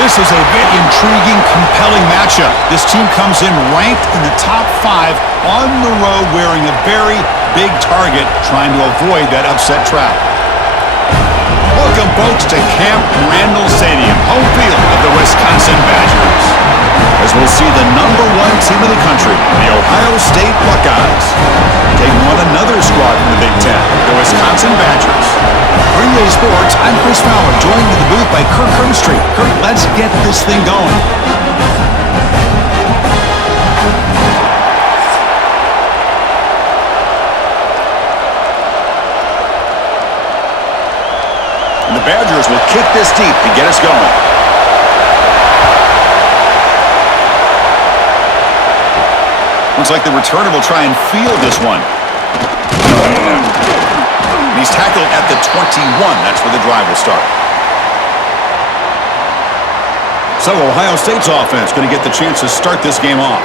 This is a bit intriguing, compelling matchup. This team comes in ranked in the top 5 on the road wearing a very big target, trying to avoid that upset trap. Welcome, folks, to Camp Randall Stadium, home field of the Wisconsin Badgers, as we'll see the #1 team of the country, the Ohio State Buckeyes, taking on another squad from the Big Ten, the Wisconsin Badgers. For EA Sports, I'm Chris Fowler, joined in the booth by Kirk Street. Kirk, let's get this thing going. And the Badgers will kick this deep to get us going. Looks like the returner will try and field this one. He's tackled at the 21. That's where the drive will start. So Ohio State's offense going to get the chance to start this game off.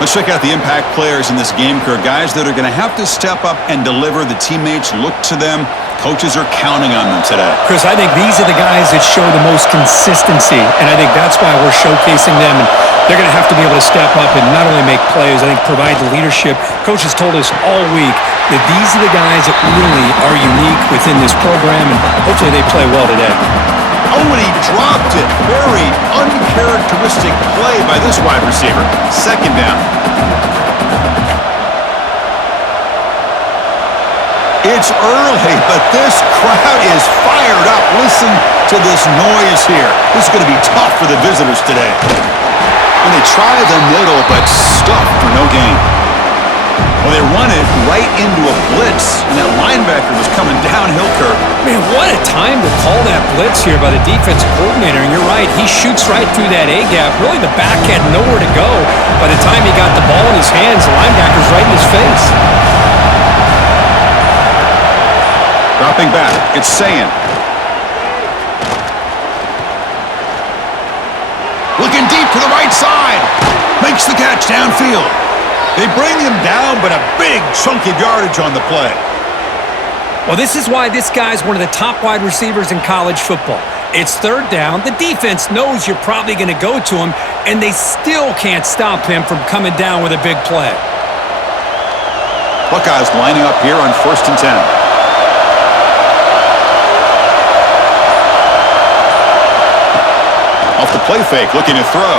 Let's check out the impact players in this game, Kirk. Guys that are going to have to step up and deliver. The teammates look to them. Coaches are counting on them today. Chris, I think these are the guys that show the most consistency, and I think that's why we're showcasing them. And they're going to have to be able to step up and not only make plays, I think provide the leadership. Coaches told us all week that these are the guys that really are unique within this program, and hopefully they play well today. Oh, and he dropped it. Very uncharacteristic play by this wide receiver. Second down. It's early, but this crowd is fired up. Listen to this noise here. This is going to be tough for the visitors today. And they try the middle, but stuffed for no gain. Well, they run it right into a blitz, and that linebacker was coming downhill, Kirk. Man, what a time to call that blitz here by the defensive coordinator. And you're right, he shoots right through that A-gap. Really, the back had nowhere to go. By the time he got the ball in his hands, the linebacker's right in his face. Dropping back, it's Sayin. Looking deep to the right side. Makes the catch downfield. They bring him down, but a big chunk of yardage on the play. Well, this is why this guy's one of the top wide receivers in college football. It's third down. The defense knows you're probably going to go to him, and they still can't stop him from coming down with a big play. Buckeyes lining up here on 1st and 10. Off the play fake, looking to throw.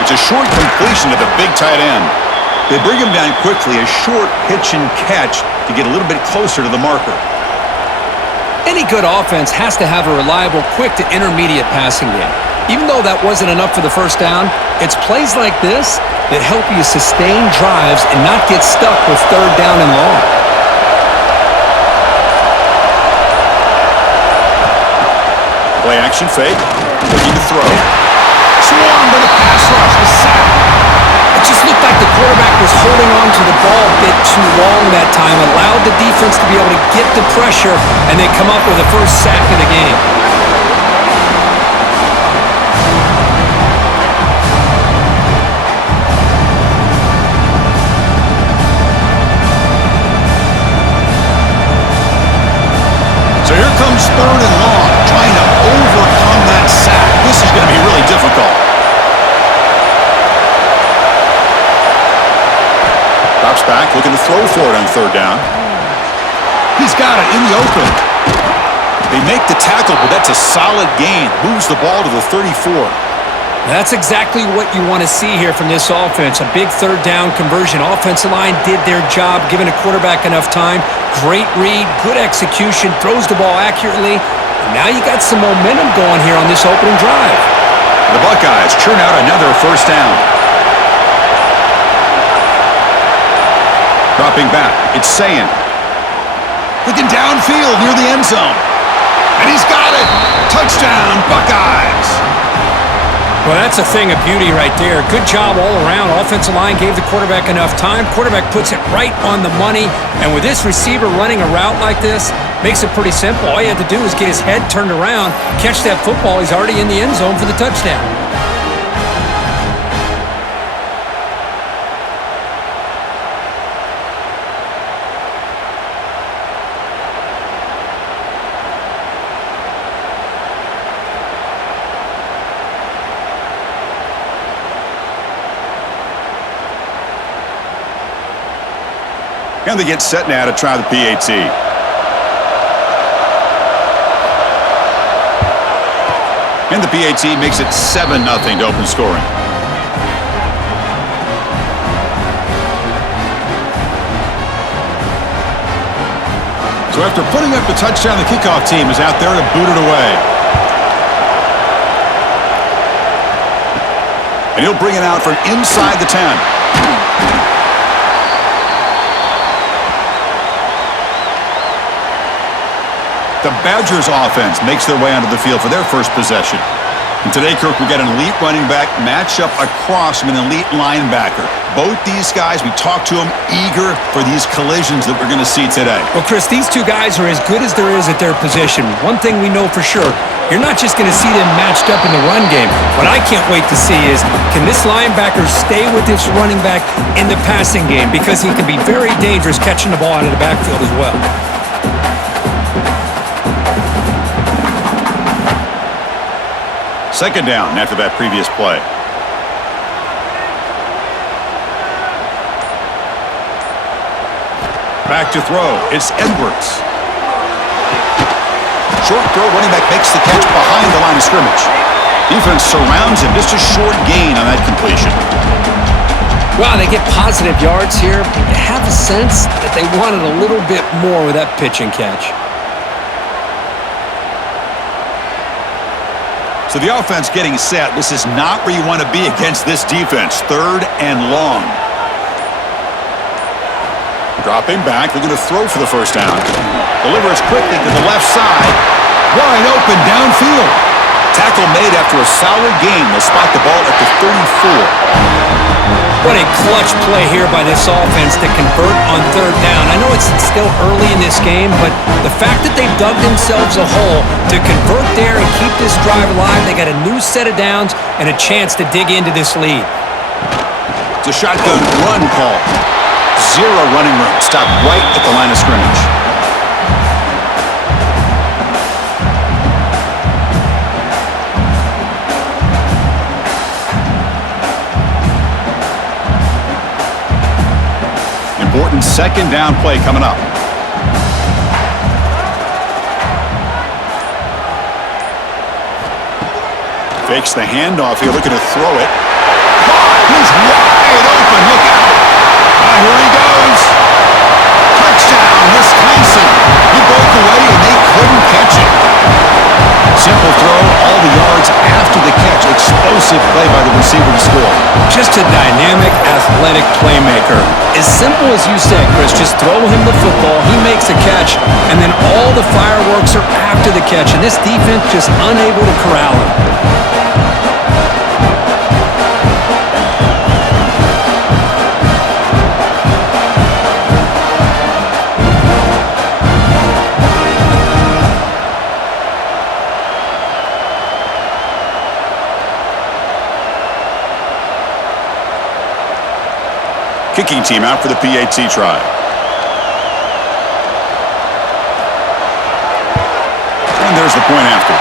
It's a short completion to the big tight end. They bring him down quickly, a short pitch and catch to get a little bit closer to the marker. Any good offense has to have a reliable, quick to intermediate passing game. Even though that wasn't enough for the first down, it's plays like this that help you sustain drives and not get stuck with third down and long. Play action fake. Looking to throw. Swarmed by the pass rush. A sack. It just looked like the quarterback was holding on to the ball a bit too long that time, allowed the defense to be able to get the pressure, and then come up with the first sack of the game. So here comes third and long, trying to overcome that sack. This is going to be really difficult. Drops back, looking to throw for it on third down. He's got it in the open. They make the tackle, but that's a solid gain. Moves the ball to the 34. That's exactly what you want to see here from this offense. A big third down conversion. Offensive line did their job, giving a quarterback enough time. Great read, good execution, throws the ball accurately. And now you got some momentum going here on this opening drive. The Buckeyes churn out another first down. Dropping back, it's Sayin. Looking downfield near the end zone. And he's got it! Touchdown, Buckeyes! Well, that's a thing of beauty right there. Good job all around. Offensive line gave the quarterback enough time. Quarterback puts it right on the money. And with this receiver running a route like this, makes it pretty simple. All you have to do is get his head turned around, catch that football. He's already in the end zone for the touchdown. And they get set now to try the PAT. And the PAT makes it 7-0 to open scoring. So after putting up the touchdown, the kickoff team is out there to boot it away. And he'll bring it out from inside the 10. The Badgers offense makes their way onto the field for their first possession. And today, Kirk, we got an elite running back match up across from an elite linebacker. Both these guys, we talked to them, eager for these collisions that we're going to see today. Well, Chris, these two guys are as good as there is at their position. One thing we know for sure, you're not just going to see them matched up in the run game. What I can't wait to see is, can this linebacker stay with this running back in the passing game? Because he can be very dangerous catching the ball out of the backfield as well. Second down after that previous play. Back to throw. It's Edwards. Short throw. Running back makes the catch behind the line of scrimmage. Defense surrounds him. Just a short gain on that completion. Wow, they get positive yards here, but you have a sense that they wanted a little bit more with that pitch and catch. So the offense getting set. This is not where you want to be against this defense. 3rd and long. Dropping back. They're going to throw for the first down. Delivers quickly to the left side. Wide open downfield. Tackle made after a solid gain. They'll spot the ball at the 34. What a clutch play here by this offense to convert on 3rd down. I know it's still early in this game, but the fact that they've dug themselves a hole to convert there and keep this drive alive, they got a new set of downs and a chance to dig into this lead. It's a shotgun run call. 0 running room. Stopped right at the line of scrimmage. Important 2nd down play coming up. Fakes the handoff here, looking to throw it. He's wide open, look out. Here he goes. Touchdown, Wisconsin. He broke away and they couldn't catch it. Simple throw, all the yards after the catch. Explosive play by the receiver to score. Just a dynamic, athletic playmaker. As simple as you said, Chris, just throw him the football, he makes a catch, and then all the fireworks are after the catch, and this defense just unable to corral him. Kicking team out for the PAT try. And there's the point after.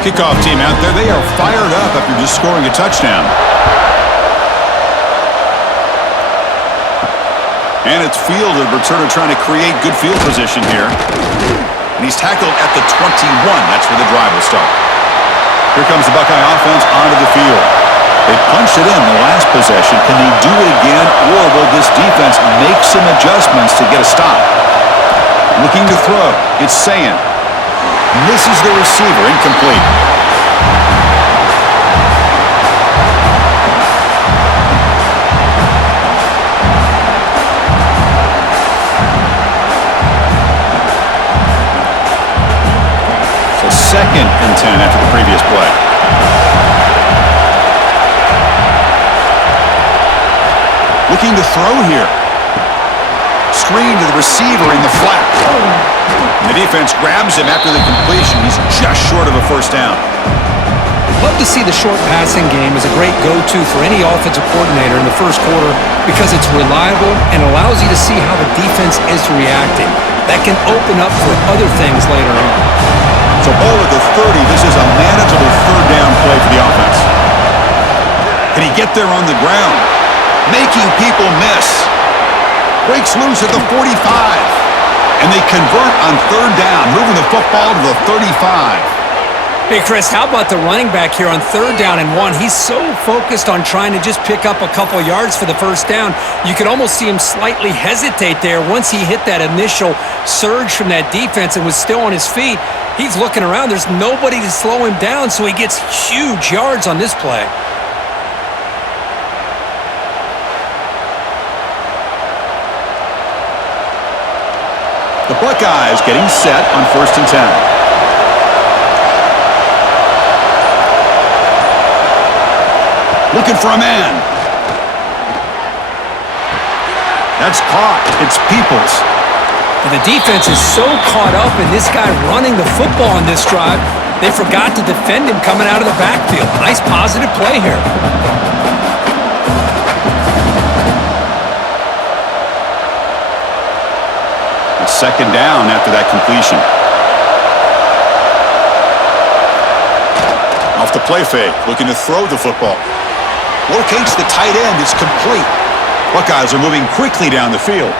Kickoff team out there. They are fired up after just scoring a touchdown. And it's fielded. Returner trying to create good field position here. And he's tackled at the 21. That's where the drive will start. Here comes the Buckeye offense onto the field. They punched it in the last possession. Can they do it again, or will this defense make some adjustments to get a stop? Looking to throw. It's Sayin. Misses the receiver. Incomplete. Second and 10 after the previous play. Looking to throw here. Screen to the receiver in the flat. The defense grabs him after the completion. He's just short of a first down. Love to see the short passing game as a great go-to for any offensive coordinator in the first quarter because it's reliable and allows you to see how the defense is reacting. That can open up for other things later on. So ball at the 30. This is a manageable third down play for the offense. Can he get there on the ground? Making people miss. Breaks loose at the 45. And they convert on third down, moving the football to the 35. Hey, Chris, how about the running back here on third down and 1? He's so focused on trying to just pick up a couple yards for the first down. You could almost see him slightly hesitate there once he hit that initial surge from that defense and was still on his feet. He's looking around. There's nobody to slow him down, so he gets huge yards on this play. The Buckeyes getting set on 1st and 10. Looking for a man. That's caught. It's Peoples. The defense is so caught up in this guy running the football on this drive, they forgot to defend him coming out of the backfield. Nice positive play here. It's 2nd down after that completion. Off the play fake, looking to throw the football. Locates the tight end. It's complete. Buckeyes are moving quickly down the field.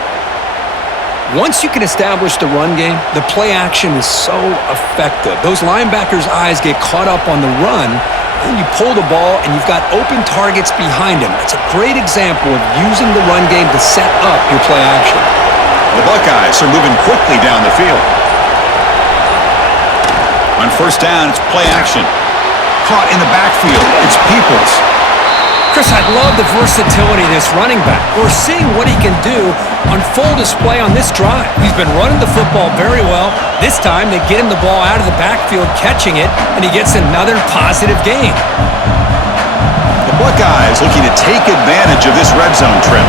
Once you can establish the run game, the play action is so effective. Those linebackers' eyes get caught up on the run, and you pull the ball, and you've got open targets behind him. That's a great example of using the run game to set up your play action. The Buckeyes are moving quickly down the field. On 1st down, it's play action. Caught in the backfield. It's Peoples. Chris, I love the versatility of this running back. We're seeing what he can do on full display on this drive. He's been running the football very well. This time, they get him the ball out of the backfield, catching it, and he gets another positive gain. The Buckeyes looking to take advantage of this red zone trip.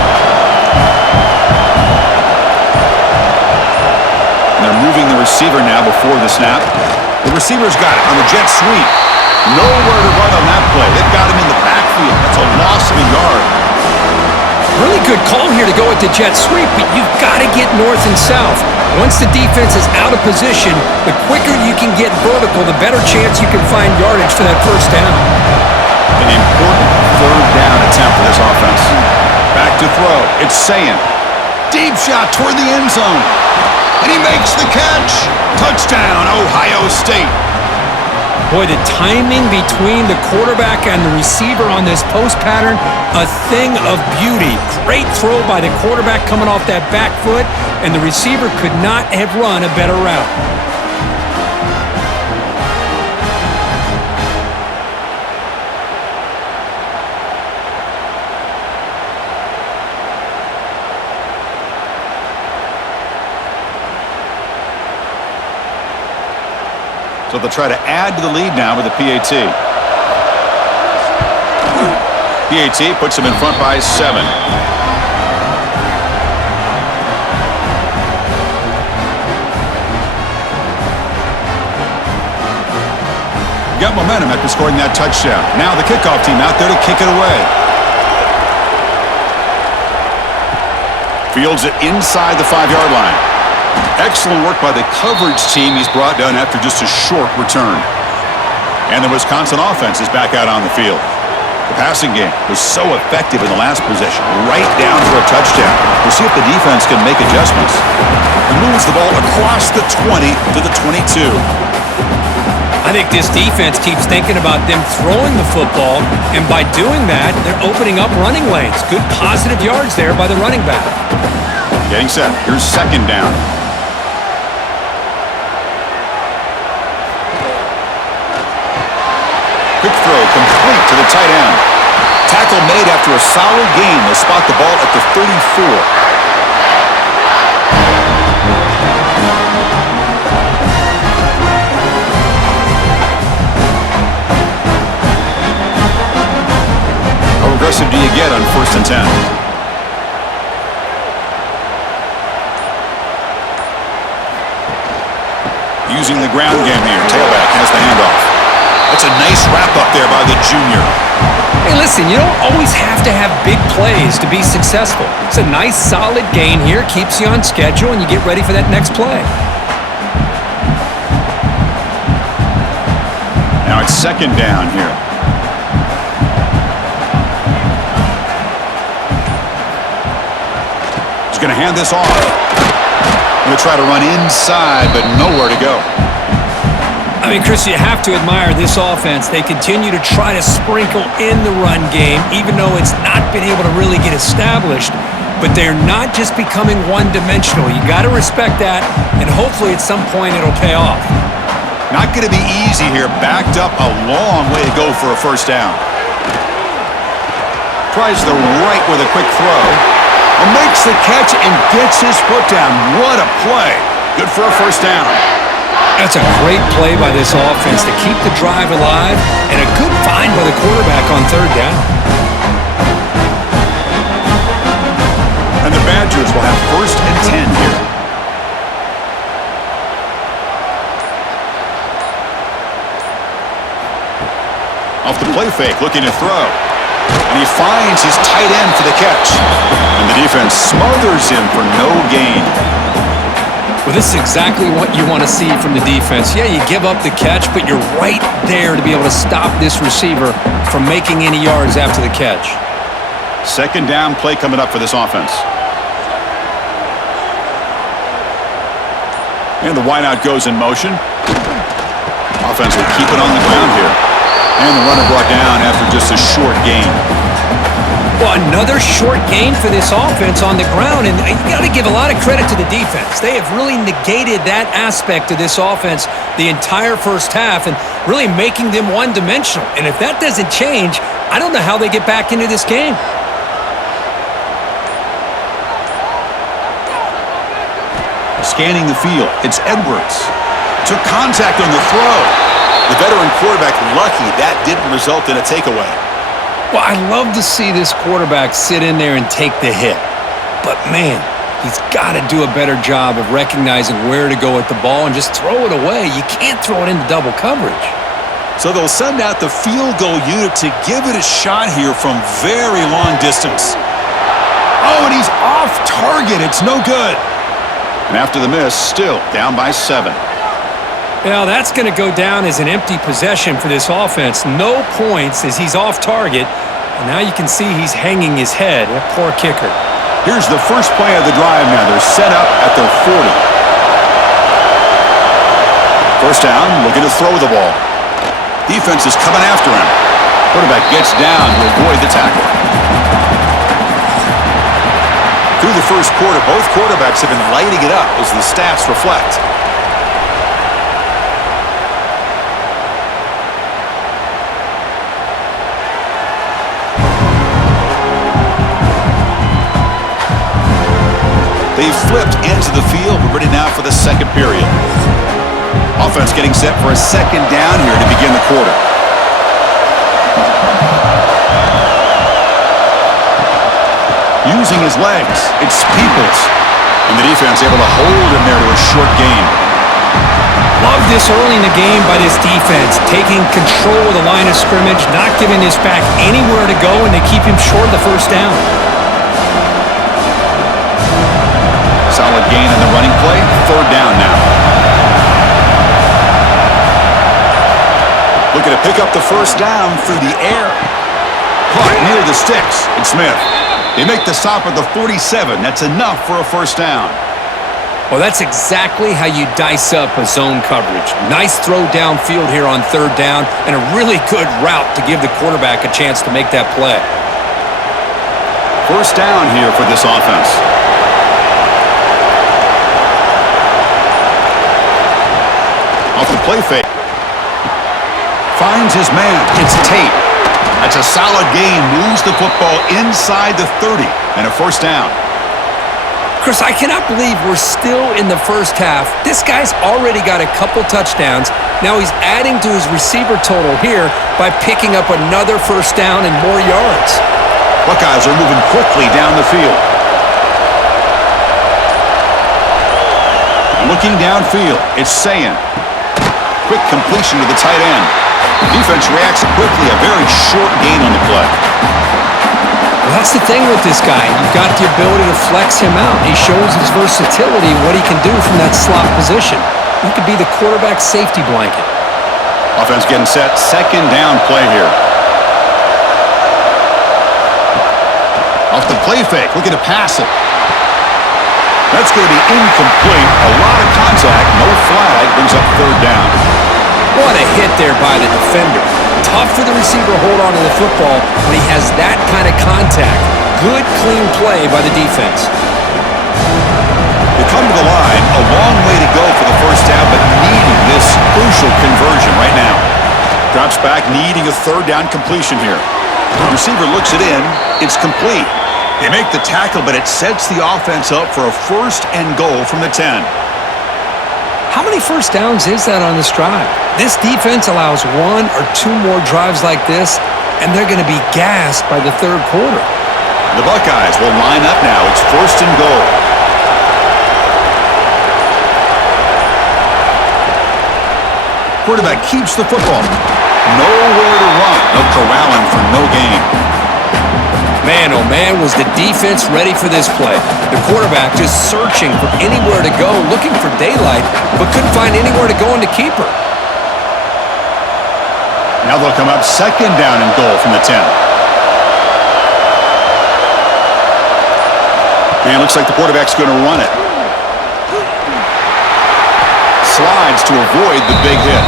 And they're moving the receiver now before the snap. The receiver's got it on the jet sweep. Nowhere to run on that play. They've got him in the backfield. That's a loss of a yard. Really good call here to go with the jet sweep, but you've got to get north and south. Once the defense is out of position, the quicker you can get vertical, the better chance you can find yardage for that first down. An important third down attempt for this offense. Back to throw. It's Sayin. Deep shot toward the end zone. And he makes the catch. Touchdown, Ohio State. Boy, the timing between the quarterback and the receiver on this post pattern, a thing of beauty. Great throw by the quarterback coming off that back foot, and the receiver could not have run a better route. So they'll try to add to the lead now with a PAT. PAT puts them in front by 7. Got momentum after scoring that touchdown. Now the kickoff team out there to kick it away. Fields it inside the 5-yard line. Excellent work by the coverage team he's brought down after just a short return. And the Wisconsin offense is back out on the field. The passing game was so effective in the last possession, right down for a touchdown. We'll see if the defense can make adjustments. He moves the ball across the 20 to the 22. I think this defense keeps thinking about them throwing the football, and by doing that, they're opening up running lanes. Good positive yards there by the running back. Getting set. Here's 2nd down. Quick throw complete to the tight end. Tackle made after a solid gain. They'll spot the ball at the 34. How aggressive do you get on 1st and 10? Using the ground game here. Tailback has the handoff. That's a nice wrap-up there by the junior. Hey, listen, you don't always have to have big plays to be successful. It's a nice, solid gain here. Keeps you on schedule, and you get ready for that next play. Now it's second down here. He's going to hand this off. Going to try to run inside, but nowhere to go. I mean, Chris, you have to admire this offense. They continue to try to sprinkle in the run game, even though it's not been able to really get established. But they're not just becoming one-dimensional. You got to respect that, and hopefully at some point it'll pay off. Not going to be easy here. Backed up a long way to go for a first down. Tries the right with a quick throw. And makes the catch and gets his foot down. What a play. Good for a first down. That's a great play by this offense to keep the drive alive, and a good find by the quarterback on third down. And the Badgers will have first and 10 here. Off the play fake, looking to throw. And he finds his tight end for the catch. And the defense smothers him for no gain. Well, this is exactly what you want to see from the defense. Yeah, you give up the catch, but you're right there to be able to stop this receiver from making any yards after the catch. Second down play coming up for this offense. And the wideout goes in motion. Offense will keep it on the ground here. And the runner brought down after just a short gain. Well, another short gain for this offense on the ground, and you got to give a lot of credit to the defense. They have really negated that aspect of this offense the entire first half and really making them one-dimensional. And if that doesn't change, I don't know how they get back into this game. Scanning the field, it's Edwards. Took contact on the throw. The veteran quarterback lucky that didn't result in a takeaway. Well, I love to see this quarterback sit in there and take the hit. But, man, he's got to do a better job of recognizing where to go with the ball and just throw it away. You can't throw it into double coverage. So they'll send out the field goal unit to give it a shot here from very long distance. Oh, and he's off target. It's no good. And after the miss, still down by 7. Well, that's going to go down as an empty possession for this offense. No points as he's off target. And now you can see he's hanging his head. That poor kicker. Here's the first play of the drive now. They're set up at their 40. First down, looking to throw the ball. Defense is coming after him. Quarterback gets down to avoid the tackle. Through the first quarter, both quarterbacks have been lighting it up as the stats reflect. They've flipped into the field. We're ready now for the second period. Offense getting set for a second down here to begin the quarter. Using his legs, it's Peoples. And the defense able to hold him there to a short gain. Love this early in the game by this defense, taking control of the line of scrimmage, not giving this back anywhere to go, and they keep him short of the first down. Solid gain in the running play. Third down now. Looking to pick up the first down through the air. Caught near the sticks. And Smith. They make the stop at the 47. That's enough for a first down. Well, that's exactly how you dice up a zone coverage. Nice throw downfield here on third down, and a really good route to give the quarterback a chance to make that play. First down here for this offense. Off the play fake. Finds his man. It's Tate. That's a solid gain. Moves the football inside the 30. And a first down. Chris, I cannot believe we're still in the first half. This guy's already got a couple touchdowns. Now he's adding to his receiver total here by picking up another first down and more yards. Buckeyes are moving quickly down the field. Looking downfield, it's Sayin. Quick completion to the tight end. Defense reacts quickly, a very short gain on the play. Well, that's the thing with this guy. You've got the ability to flex him out. He shows his versatility, what he can do from that slot position. He could be the quarterback safety blanket. Offense getting set. Second down play here. Off the play fake. Looking to pass it. That's going to be incomplete. A lot of contact. No flag. Brings up third down. What a hit there by the defender. Tough for the receiver to hold on to the football when he has that kind of contact. Good, clean play by the defense. They come to the line. A long way to go for the first down, but needing this crucial conversion right now. Drops back, needing a third down completion here. The receiver looks it in. It's complete. They make the tackle, but it sets the offense up for a first and goal from the 10. How many first downs is that on this drive? This defense allows one or two more drives like this, and they're going to be gassed by the third quarter. The Buckeyes will line up now. It's first and goal. Quarterback keeps the football. Nowhere to run. No corralling for no gain. Man, oh man, was the defense ready for this play. The quarterback just searching for anywhere to go, looking for daylight, but couldn't find anywhere to go in the keeper. Now they'll come up second down and goal from the 10. Man, looks like the quarterback's going to run it. Slides to avoid the big hit.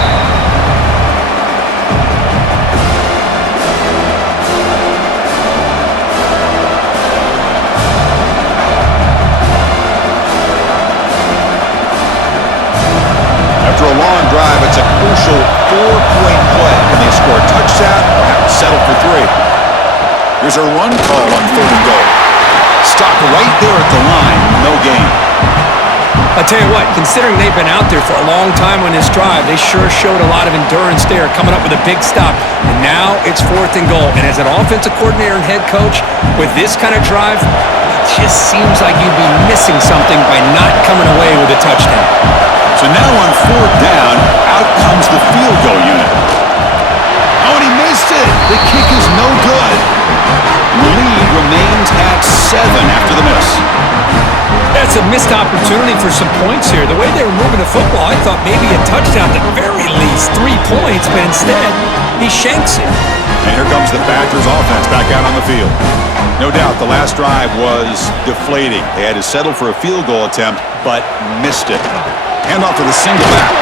After a long drive, it's a crucial 4-point play. Can they score a touchdown or have to settle for 3? Here's a run call on third and goal. Stop right there at the line. No gain. I'll tell you what, considering they've been out there for a long time on this drive, they sure showed a lot of endurance there, coming up with a big stop. And now it's fourth and goal. And as an offensive coordinator and head coach, with this kind of drive, it just seems like you'd be missing something by not coming away with a touchdown. So now on fourth down, out comes the field goal unit. Oh, and he missed it. The kick is no good. The lead remains at 7 after the miss. That's a missed opportunity for some points here. The way they were moving the football, I thought maybe a touchdown, at the very least 3 points, but instead, he shanks it. And here comes the Badgers offense back out on the field. No doubt the last drive was deflating. They had to settle for a field goal attempt, but missed it. Handoff to the single back.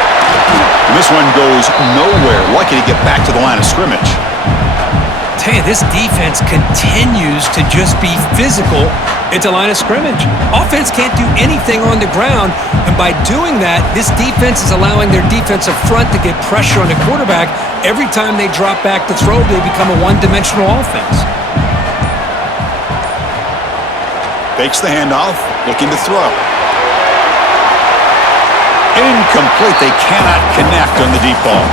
And this one goes nowhere. Lucky to get back to the line of scrimmage. Tell you, this defense continues to just be physical at the line of scrimmage. Offense can't do anything on the ground, and by doing that, this defense is allowing their defensive front to get pressure on the quarterback. Every time they drop back to throw, they become a one-dimensional offense. Fakes the handoff, looking to throw. Incomplete. They cannot connect on the deep ball.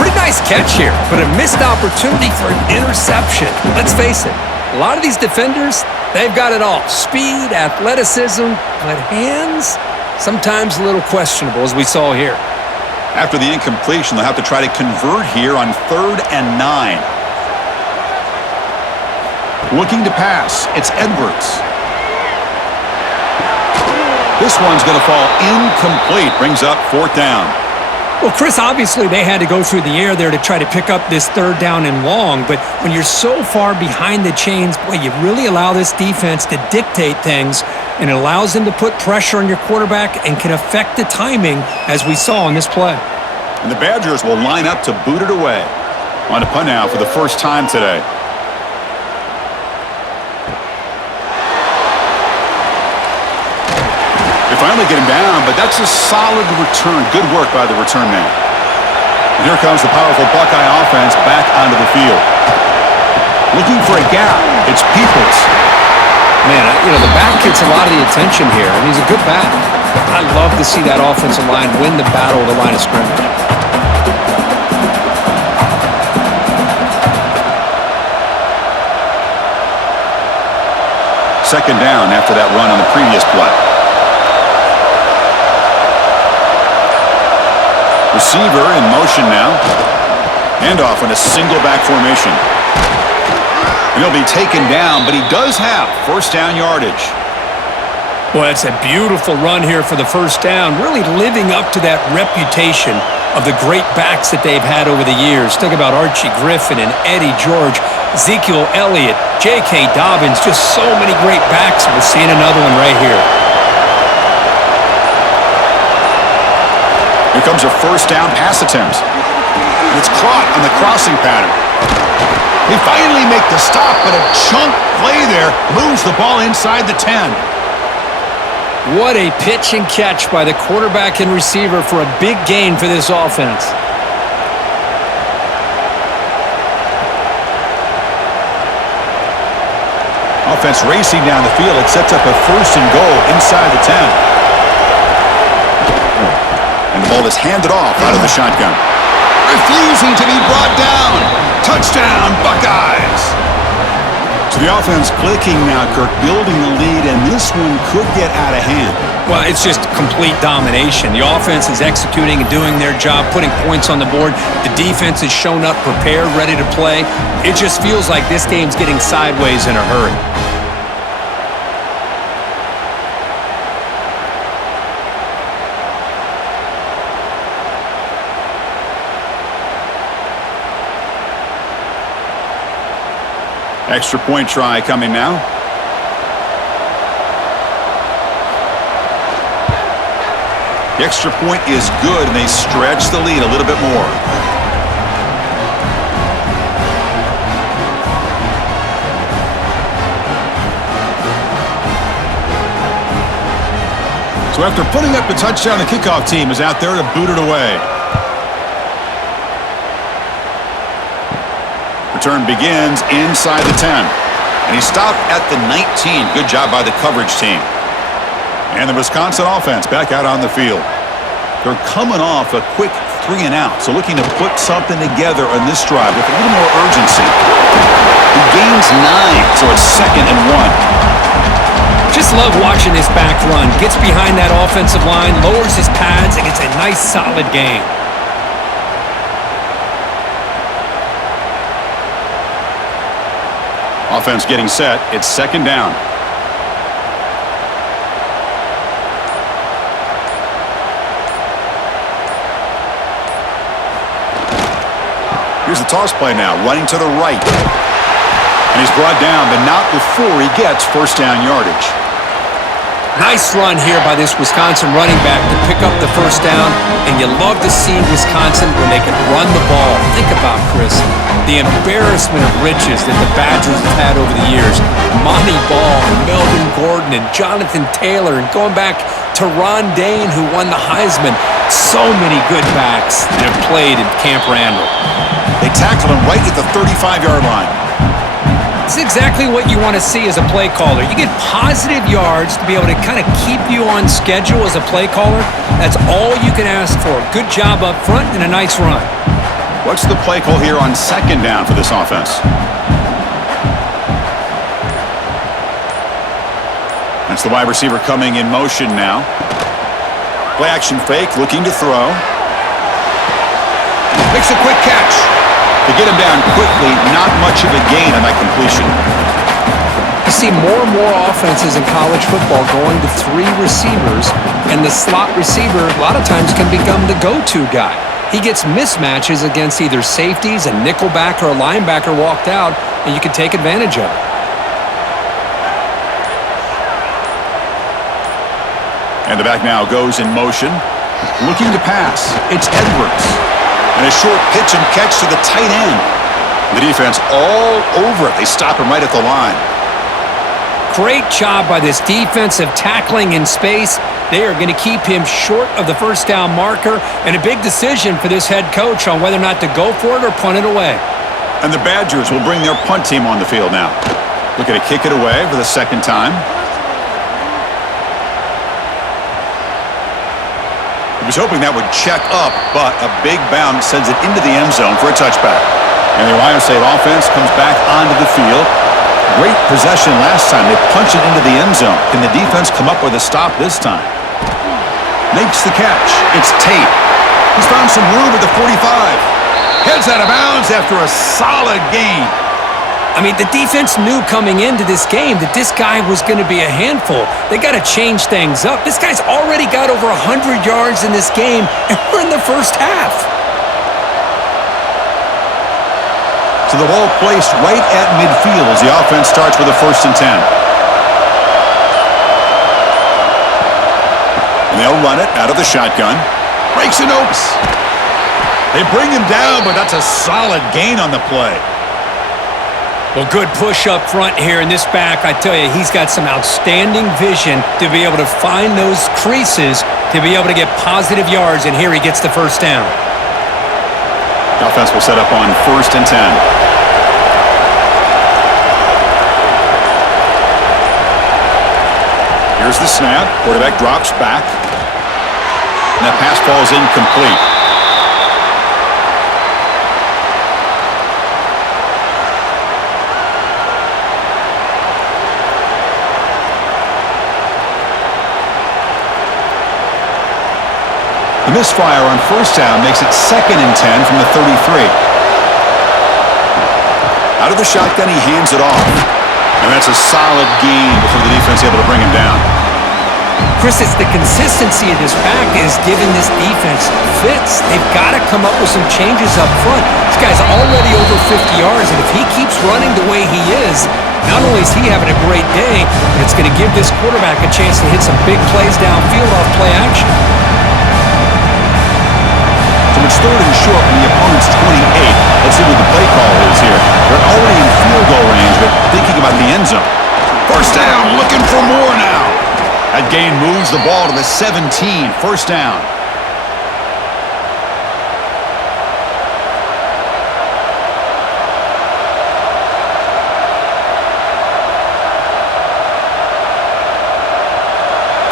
Pretty nice catch here, but a missed opportunity for an interception. Let's face it, a lot of these defenders, they've got it all. Speed, athleticism, but hands, sometimes a little questionable, as we saw here. After the incompletion, they'll have to try to convert here on 3rd and 9. Looking to pass. It's Edwards. This one's going to fall incomplete. Brings up 4th down. Well, Chris, obviously they had to go through the air there to try to pick up this 3rd down and long, but when you're so far behind the chains, boy, you really allow this defense to dictate things, and it allows them to put pressure on your quarterback and can affect the timing, as we saw on this play. And the Badgers will line up to boot it away. On a punt now for the first time today. Finally get him down, but that's a solid return. Good work by the return man. And here comes the powerful Buckeye offense back onto the field. Looking for a gap. It's Peoples. Man, the back gets a lot of the attention here, and he's a good back. I love to see that offensive line win the battle of the line of scrimmage. Second down after that run on the previous play. Receiver in motion now. Handoff in a single back formation. And he'll be taken down, but he does have first down yardage. Well, it's a beautiful run here for the first down, really living up to that reputation of the great backs that they've had over the years. Think about Archie Griffin and Eddie George, Ezekiel Elliott, J.K. Dobbins, just so many great backs. We're seeing another one right here. Here comes a first down pass attempt. And it's caught on the crossing pattern. They finally make the stop, but a chunk play there moves the ball inside the 10. What a pitch and catch by the quarterback and receiver for a big gain for this offense. Offense racing down the field. It sets up a first and goal inside the 10. And the ball is handed off out of the shotgun. Refusing to be brought down. Touchdown, Buckeyes. So the offense clicking now, Kirk, building the lead, and this one could get out of hand. Well, it's just complete domination. The offense is executing and doing their job, putting points on the board. The defense has shown up, prepared, ready to play. It just feels like this game's getting sideways in a hurry. Extra point try coming now. The extra point is good, and they stretch the lead a little bit more. So after putting up the touchdown, the kickoff team is out there to boot it away. Return begins inside the 10. And he stopped at the 19. Good job by the coverage team. And the Wisconsin offense back out on the field. They're coming off a quick 3 and out. So looking to put something together on this drive with a little more urgency. He gains 9, so it's 2nd and 1. Just love watching this back run. Gets behind that offensive line, lowers his pads, and gets a nice solid gain. Offense getting set. It's 2nd down. Here's the toss play now, running to the right. And he's brought down, but not before he gets first down yardage. Nice run here by this Wisconsin running back to pick up the first down, and you love to see Wisconsin when they can run the ball. Think about, Chris, the embarrassment of riches that the Badgers have had over the years. Monty Ball and Melvin Gordon and Jonathan Taylor, and going back to Ron Dane, who won the Heisman. So many good backs that have played in Camp Randall. They tackled him right at the 35-yard line. It's exactly what you want to see as a play caller. You get positive yards to be able to kind of keep you on schedule as a play caller. That's all you can ask for. Good job up front and a nice run. What's the play call here on 2nd down for this offense? That's the wide receiver coming in motion now. Play action fake, looking to throw. Makes a quick catch. To get him down quickly, not much of a gain on that completion. You see more and more offenses in college football going to 3 receivers, and the slot receiver a lot of times can become the go-to guy. He gets mismatches against either safeties, a nickelback, or a linebacker walked out, and you can take advantage of it. And the back now goes in motion, looking to pass. It's Edwards. And a short pitch and catch to the tight end. The defense all over it. They stop him right at the line. Great job by this defensive tackling in space. They are going to keep him short of the first down marker, and a big decision for this head coach on whether or not to go for it or punt it away. And the Badgers will bring their punt team on the field now. Looking to kick it away for the 2nd time. He was hoping that would check up, but a big bounce sends it into the end zone for a touchback. And the Ohio State offense comes back onto the field. Great possession last time. They punch it into the end zone. Can the defense come up with a stop this time? Makes the catch. It's Tate. He's found some room at the 45. Heads out of bounds after a solid gain. I mean, the defense knew coming into this game that this guy was going to be a handful. They got to change things up. This guy's already got over 100 yards in this game, and we're in the first half. So the ball placed right at midfield as the offense starts with a 1st and 10. And they'll run it out of the shotgun. Breaks it open. They bring him down, but that's a solid gain on the play. Well, good push up front here in this back. I tell you, he's got some outstanding vision to be able to find those creases to be able to get positive yards, and here he gets the first down. The offense will set up on 1st and 10. Here's the snap. Quarterback drops back. And that pass falls incomplete. The misfire on 1st down makes it 2nd and 10 from the 33. Out of the shotgun, he hands it off. And that's a solid gain before the defense is able to bring him down. Chris, it's the consistency of this back is giving this defense fits. They've got to come up with some changes up front. This guy's already over 50 yards, and if he keeps running the way he is, not only is he having a great day, but it's going to give this quarterback a chance to hit some big plays downfield off play action. So it's 3rd and short from the opponent's 28. Let's see what the play call is here. They're already in field goal range, but thinking about the end zone. 1st down, looking for more now. That gain moves the ball to the 17. 1st down.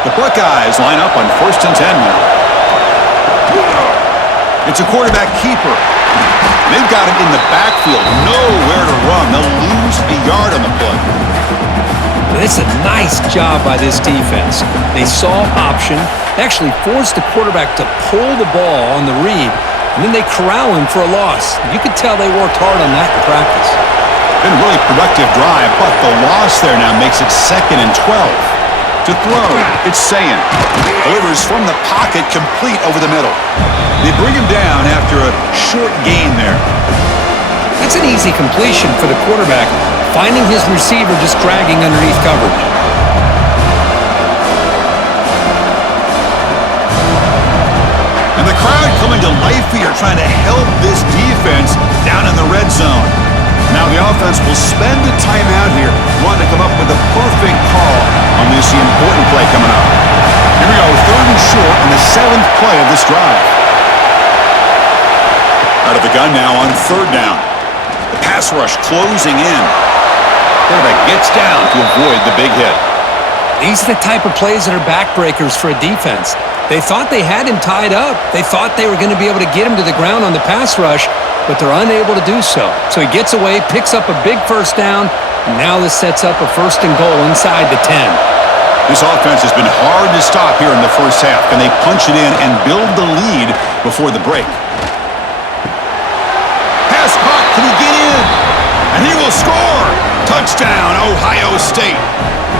The Buckeyes line up on 1st and 10 now. It's a quarterback keeper. They've got him in the backfield. Nowhere to run. They'll lose a yard on the play. It's a nice job by this defense. They saw option. They actually forced the quarterback to pull the ball on the read, and then they corral him for a loss. You could tell they worked hard on that in practice. Been a really productive drive, but the loss there now makes it 2nd and 12. To throw, it's Sayin. Delivers from the pocket, complete over the middle. They bring him down after a short gain there. That's an easy completion for the quarterback, finding his receiver just dragging underneath coverage. And the crowd coming to life here, trying to help this defense down in the red zone. Now the offense will spend a timeout here, wanting to come up with a perfect call on this important play coming up. Here we go, 3rd and short on the 7th play of this drive. Out of the gun now on 3rd down. The pass rush closing in. Quarterback gets down to avoid the big hit. These are the type of plays that are backbreakers for a defense. They thought they had him tied up. They thought they were going to be able to get him to the ground on the pass rush, but they're unable to do so. So he gets away, picks up a big 1st down, and now this sets up a 1st and goal inside the 10. This offense has been hard to stop here in the 1st half. Can they punch it in and build the lead before the break? Pass caught. Can he get in? And he will score. Touchdown, Ohio State.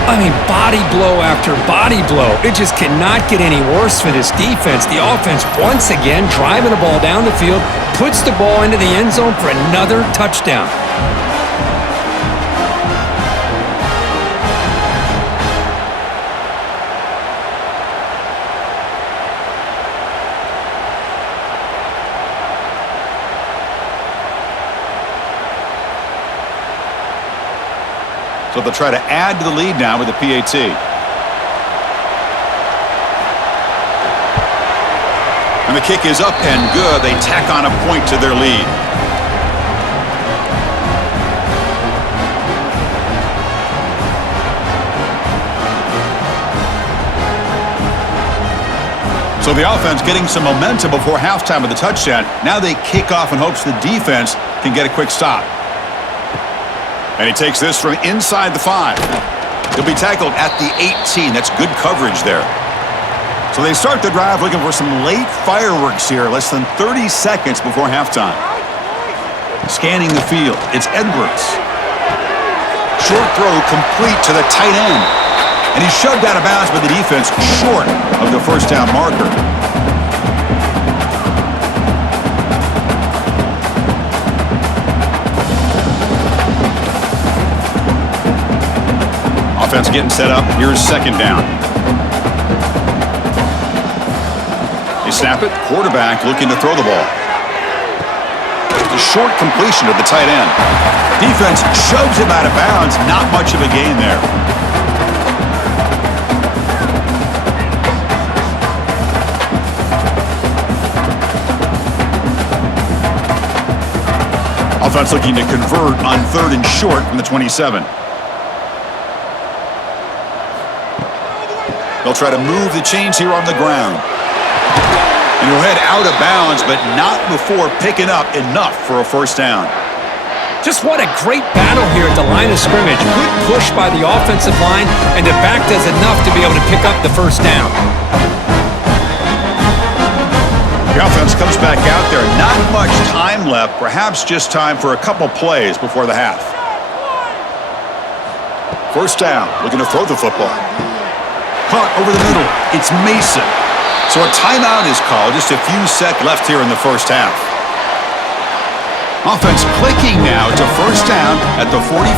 I mean, body blow after body blow. It just cannot get any worse for this defense. The offense, once again, driving the ball down the field, puts the ball into the end zone for another touchdown. So they'll try to add to the lead now with the PAT. And the kick is up and good. They tack on a point to their lead. So the offense getting some momentum before halftime with the touchdown. Now they kick off in hopes the defense can get a quick stop. And he takes this from inside the 5. He'll be tackled at the 18. That's good coverage there. So they start the drive looking for some late fireworks here, less than 30 seconds before halftime. Scanning the field, it's Edwards. Short throw complete to the tight end. And he's shoved out of bounds by the defense short of the first down marker. Offense getting set up. Here's second down. They snap it. Quarterback looking to throw the ball. It's a short completion to the tight end. Defense shoves him out of bounds. Not much of a gain there. Offense looking to convert on 3rd and short from the 27. They'll try to move the chains here on the ground. And he'll head out of bounds, but not before picking up enough for a first down. Just what a great battle here at the line of scrimmage. Good push by the offensive line, and the back does enough to be able to pick up the first down. The offense comes back out there. Not much time left. Perhaps just time for a couple plays before the half. First down. Looking to throw the football. Caught over the middle. It's Mason. So a timeout is called. Just a few seconds left here in the first half. Offense clicking now to first down at the 45.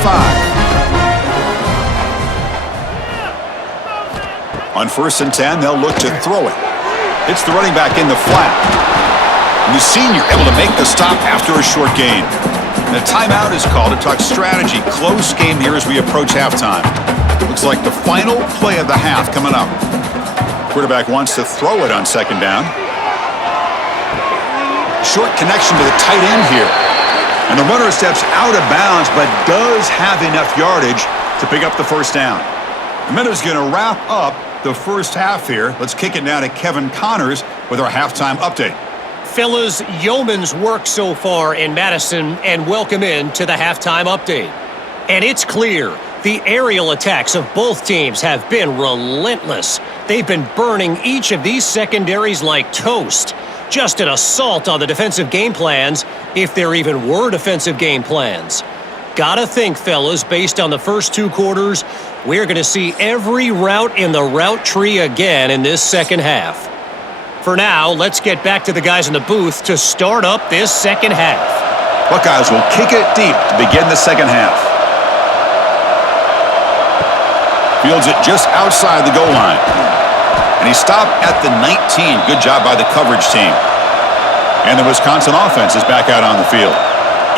On 1st and 10, they'll look to throw it. It's the running back in the flat. And the senior able to make the stop after a short gain. The timeout is called to talk strategy. Close game here as we approach halftime. Looks like the final play of the half coming up. Quarterback wants to throw it on second down. Short connection to the tight end here. And the runner steps out of bounds, but does have enough yardage to pick up the first down. The Meadows going to wrap up the first half here. Let's kick it now to Kevin Connors with our halftime update. Fellas, yeoman's work so far in Madison, and welcome in to the halftime update. And it's clear, the aerial attacks of both teams have been relentless. They've been burning each of these secondaries like toast. Just an assault on the defensive game plans, if there even were defensive game plans. Gotta think, fellas, based on the first 2 quarters, we're going to see every route in the route tree again in this second half. For now, let's get back to the guys in the booth to start up this second half. Buckeyes will kick it deep to begin the second half. Fields it just outside the goal line. And he stopped at the 19. Good job by the coverage team. And the Wisconsin offense is back out on the field.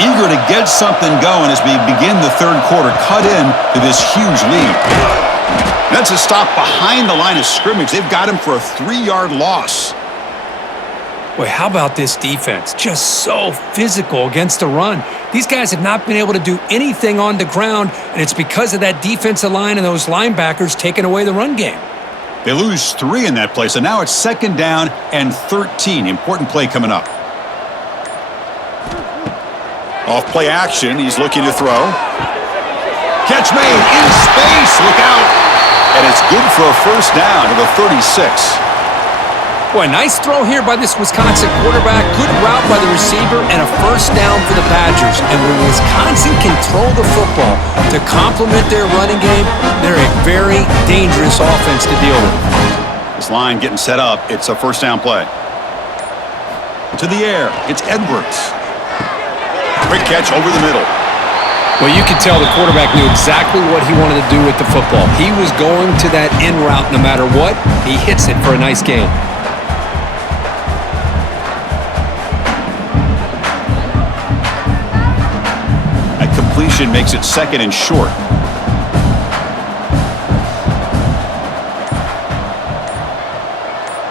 Eager to get something going as we begin the third quarter. Cut in to this huge lead. That's a stop behind the line of scrimmage. They've got him for a 3-yard loss. Boy, how about this defense? Just so physical against the run. These guys have not been able to do anything on the ground, and it's because of that defensive line and those linebackers taking away the run game. They lose 3 in that play, so now it's second down and 13. Important play coming up. Off play action, he's looking to throw. Catch made in space, look out. And it's good for a first down to the 36. Boy, nice throw here by this Wisconsin quarterback. Good route by the receiver and a first down for the Badgers. And when Wisconsin can throw the football to complement their running game, they're a very dangerous offense to deal with. This line getting set up. It's a first down play. To the air. It's Edwards. Quick catch over the middle. Well, you could tell the quarterback knew exactly what he wanted to do with the football. He was going to that in route no matter what. He hits it for a nice gain. That completion makes it second and short.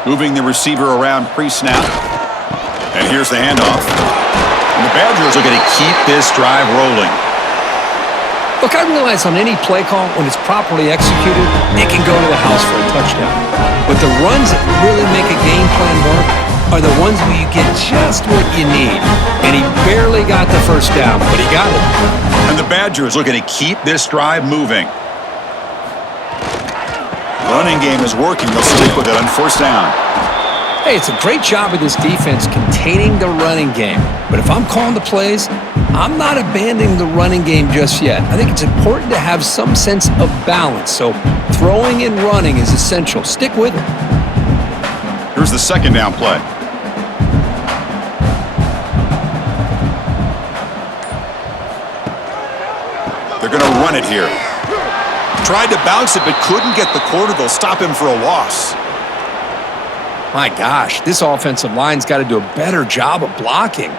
Moving the receiver around pre-snap. And here's the handoff. And the Badgers are going to keep this drive rolling. Look, I realize on any play call, when it's properly executed, it can go to the house for a touchdown. But the runs that really make a game plan work are the ones where you get just what you need. And he barely got the first down, but he got it. And the Badgers looking to keep this drive moving. Running game is working. They'll stick with it on first down. Hey, it's a great job of this defense containing the running game. But if I'm calling the plays, I'm not abandoning the running game just yet. I think it's important to have some sense of balance, so throwing and running is essential. Stick with it. Here's the second down play. They're going to run it here. Tried to bounce it, but couldn't get the quarter. They'll stop him for a loss. My gosh, this offensive line's got to do a better job of blocking.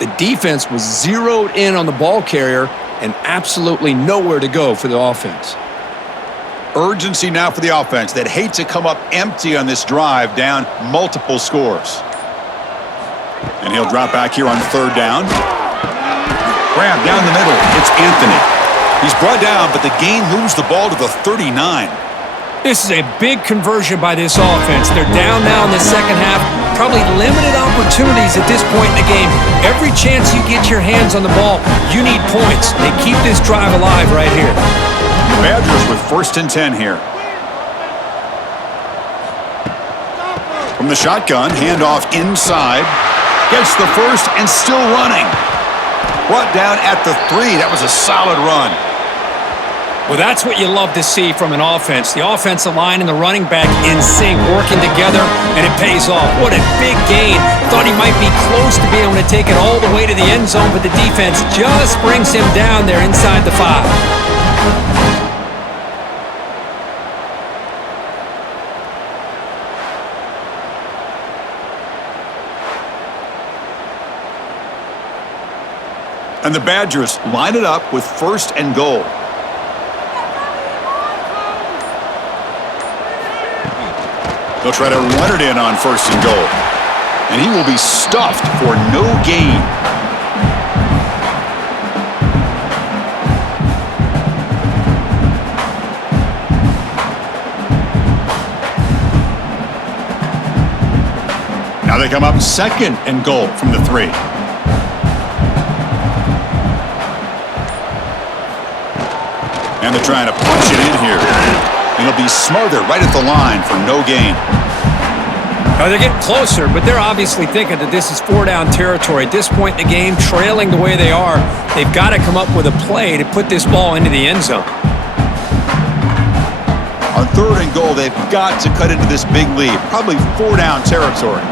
The defense was zeroed in on the ball carrier and absolutely nowhere to go for the offense. Urgency now for the offense. They'd hate to come up empty on this drive, down multiple scores. And he'll drop back here on third down. Grab down the middle. It's Anthony. He's brought down, but the gain moves the ball to the 39. This is a big conversion by this offense. They're down now in the second half. Probably limited opportunities at this point in the game. Every chance you get your hands on the ball, you need points. They keep this drive alive right here. Badgers with 1st and 10 here. From the shotgun, handoff inside. Gets the first and still running. Brought down at the 3. That was a solid run. Well, that's what you love to see from an offense. The offensive line and the running back in sync, working together, and it pays off. What a big gain. Thought he might be close to being able to take it all the way to the end zone, but the defense just brings him down there inside the 5. And the Badgers line it up with 1st and goal. They'll try to run it in on 1st and goal. And he will be stuffed for no gain. Now they come up 2nd and goal from the 3. And they're trying to punch it in here. And it'll be smothered right at the line for no gain. Now they're getting closer, but they're obviously thinking that this is 4-down territory. At this point in the game, trailing the way they are, they've got to come up with a play to put this ball into the end zone. On 3rd and goal, they've got to cut into this big lead. Probably 4-down territory.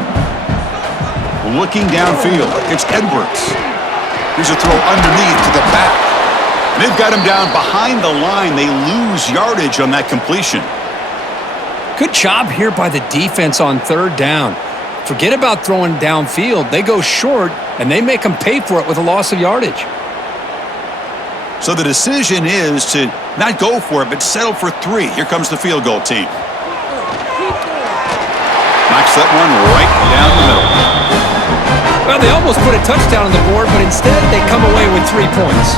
Looking downfield, it's Edwards. Here's a throw underneath to the back. And they've got him down behind the line. They lose yardage on that completion. Good job here by the defense on 3rd down. Forget about throwing downfield. They go short, and they make them pay for it with a loss of yardage. So the decision is to not go for it, but settle for 3. Here comes the field goal team. Knocks that one right down the middle. Well, they almost put a touchdown on the board, but instead they come away with 3 points.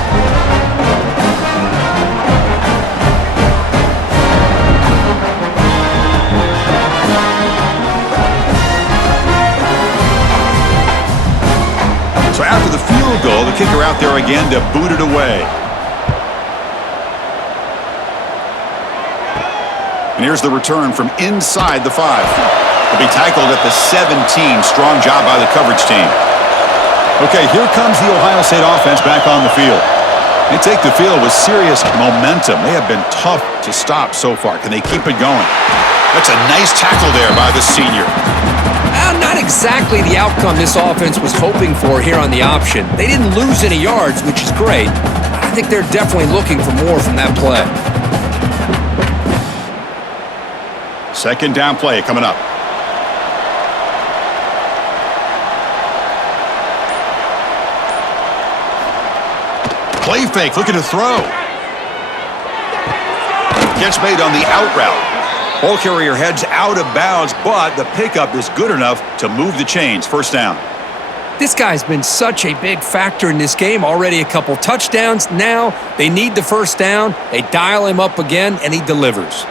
So after the field goal, the kicker out there again to boot it away. And here's the return from inside the 5. He'll be tackled at the 17. Strong job by the coverage team. Okay, here comes the Ohio State offense back on the field. They take the field with serious momentum. They have been tough to stop so far. Can they keep it going? That's a nice tackle there by the senior. Not exactly the outcome this offense was hoping for here on the option. They didn't lose any yards, which is great. I think they're definitely looking for more from that play. 2nd down play coming up. Play fake, looking to throw. Catch made on the out route. Ball carrier heads out of bounds, but the pickup is good enough to move the chains. 1st down. This guy's been such a big factor in this game. Already a couple touchdowns. Now they need the 1st down. They dial him up again, and he delivers.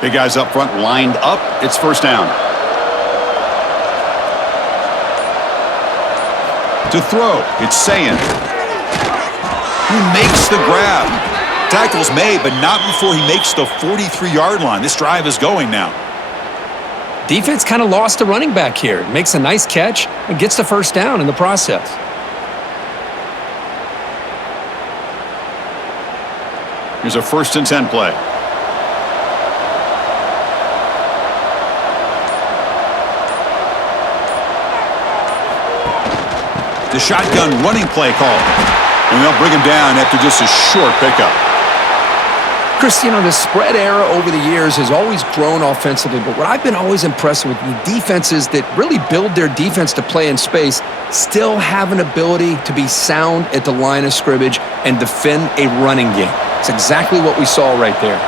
Big guys up front lined up. It's 1st down. To throw, it's Sayin. He makes the grab. Tackle's made, but not before he makes the 43-yard line. This drive is going now. Defense kind of lost a running back here. Makes a nice catch and gets the 1st down in the process. Here's a 1st and 10 play. The shotgun running play call. And they'll bring him down after just a short pickup. Chris, you know, the spread era over the years has always grown offensively, but what I've been always impressed with the defenses that really build their defense to play in space still have an ability to be sound at the line of scrimmage and defend a running game. It's exactly what we saw right there.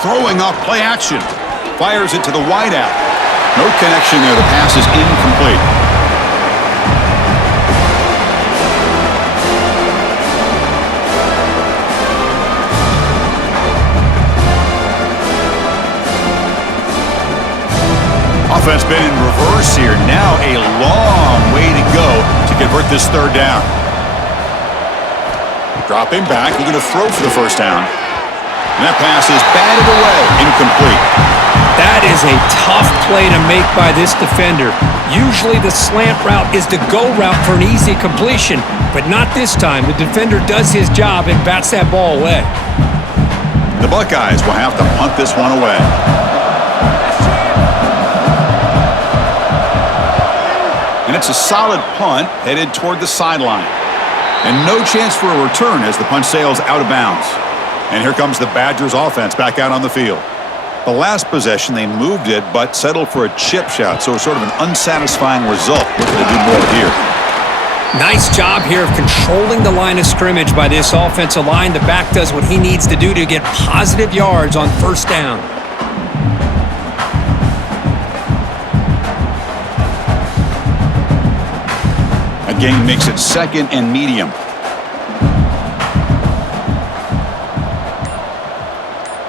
Throwing off play action. Fires it to the wideout. No connection there. The pass is incomplete. Offense been in reverse here. Now a long way to go to convert this 3rd down. Dropping back. We're going to throw for the 1st down. And that pass is batted away. Incomplete. That is a tough play to make by this defender. Usually the slant route is the go route for an easy completion, but not this time. The defender does his job and bats that ball away. The Buckeyes will have to punt this one away. And it's a solid punt headed toward the sideline. And no chance for a return as the punt sails out of bounds. And here comes the Badgers offense back out on the field. The last possession, they moved it, but settled for a chip shot, so it's sort of an unsatisfying result. Looking to do more here. Nice job here of controlling the line of scrimmage by this offensive line. The back does what he needs to do to get positive yards on 1st down. Again, makes it 2nd and medium.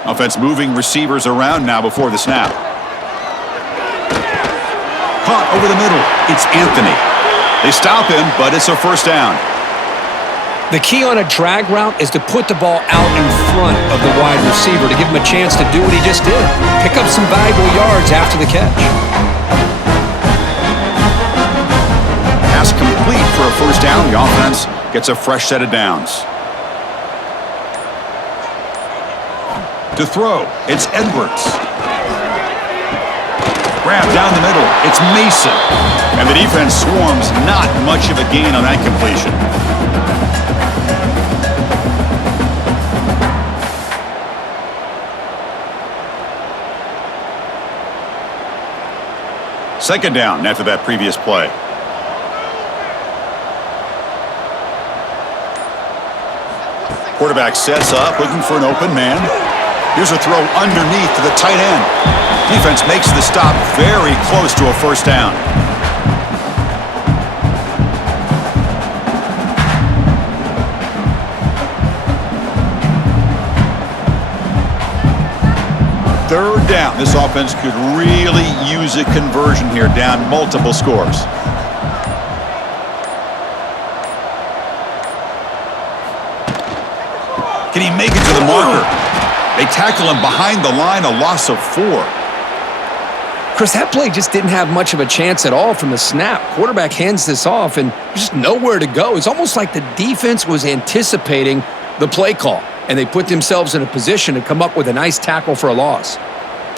Offense moving receivers around now before the snap. Caught over the middle. It's Anthony. They stop him, but it's a 1st down. The key on a drag route is to put the ball out in front of the wide receiver to give him a chance to do what he just did. Pick up some valuable yards after the catch. Pass complete for a 1st down. The offense gets a fresh set of downs. To throw, it's Edwards. Grab down the middle, it's Mason. And the defense swarms, not much of a gain on that completion. Second down after that previous play. Quarterback sets up, looking for an open man. Here's a throw underneath to the tight end. Defense makes the stop very close to a 1st down. Third down. This offense could really use a conversion here, down multiple scores. Can he make it to the marker? They tackle him behind the line, a loss of 4. Chris, that play just didn't have much of a chance at all from the snap. Quarterback hands this off, and there's just nowhere to go. It's almost like the defense was anticipating the play call, and they put themselves in a position to come up with a nice tackle for a loss.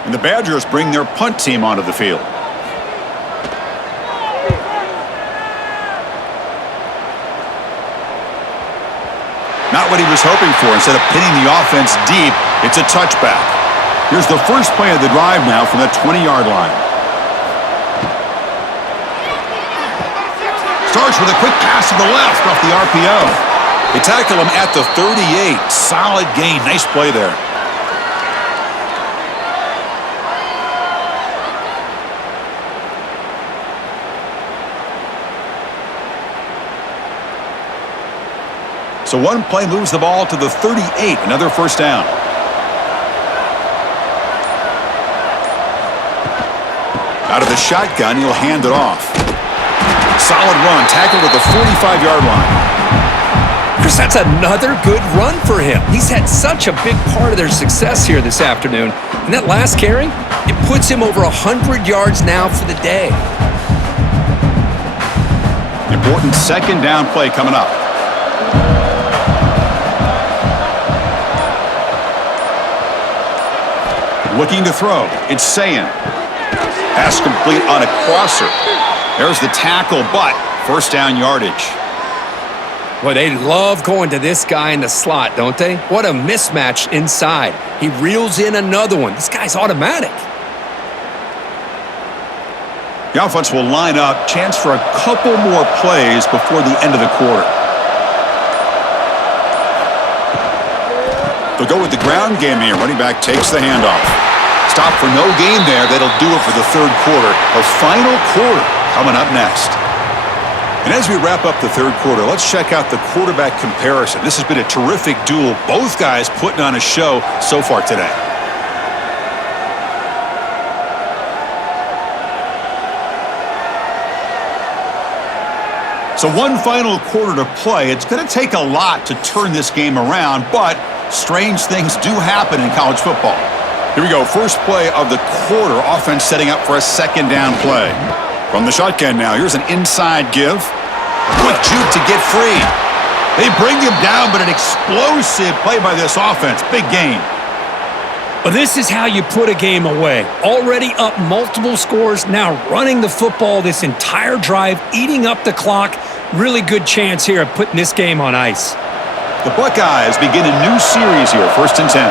And the Badgers bring their punt team onto the field. Not what he was hoping for. Instead of pinning the offense deep, it's a touchback. Here's the first play of the drive now from the 20-yard line. Starts with a quick pass to the left off the RPO. They tackle him at the 38. Solid gain. Nice play there. So one play moves the ball to the 38, another 1st down. Out of the shotgun, he'll hand it off. Solid run, tackled at the 45-yard line. Chris, that's another good run for him. He's had such a big part of their success here this afternoon. And that last carry, it puts him over 100 yards now for the day. Important 2nd down play coming up. Looking to throw. It's Sayin. Pass complete on a crosser. There's the tackle, but first down yardage. Well, they love going to this guy in the slot, don't they? What a mismatch inside. He reels in another one. This guy's automatic. The offense will line up. Chance for a couple more plays before the end of the quarter. They'll go with the ground game here. Running back takes the handoff. Stop for no gain there. That'll do it for the third quarter. The final quarter coming up next. And as we wrap up the third quarter, let's check out the quarterback comparison. This has been a terrific duel. Both guys putting on a show so far today. So one final quarter to play. It's going to take a lot to turn this game around, but strange things do happen in college football. Here we go. First play of the quarter. Offense setting up for a second down play. From the shotgun now. Here's an inside give. Quick juke to get free. They bring him down, but an explosive play by this offense. Big gain. Well, this is how you put a game away. Already up multiple scores, now running the football this entire drive, eating up the clock. Really good chance here of putting this game on ice. The Buckeyes begin a new series here, 1st and 10.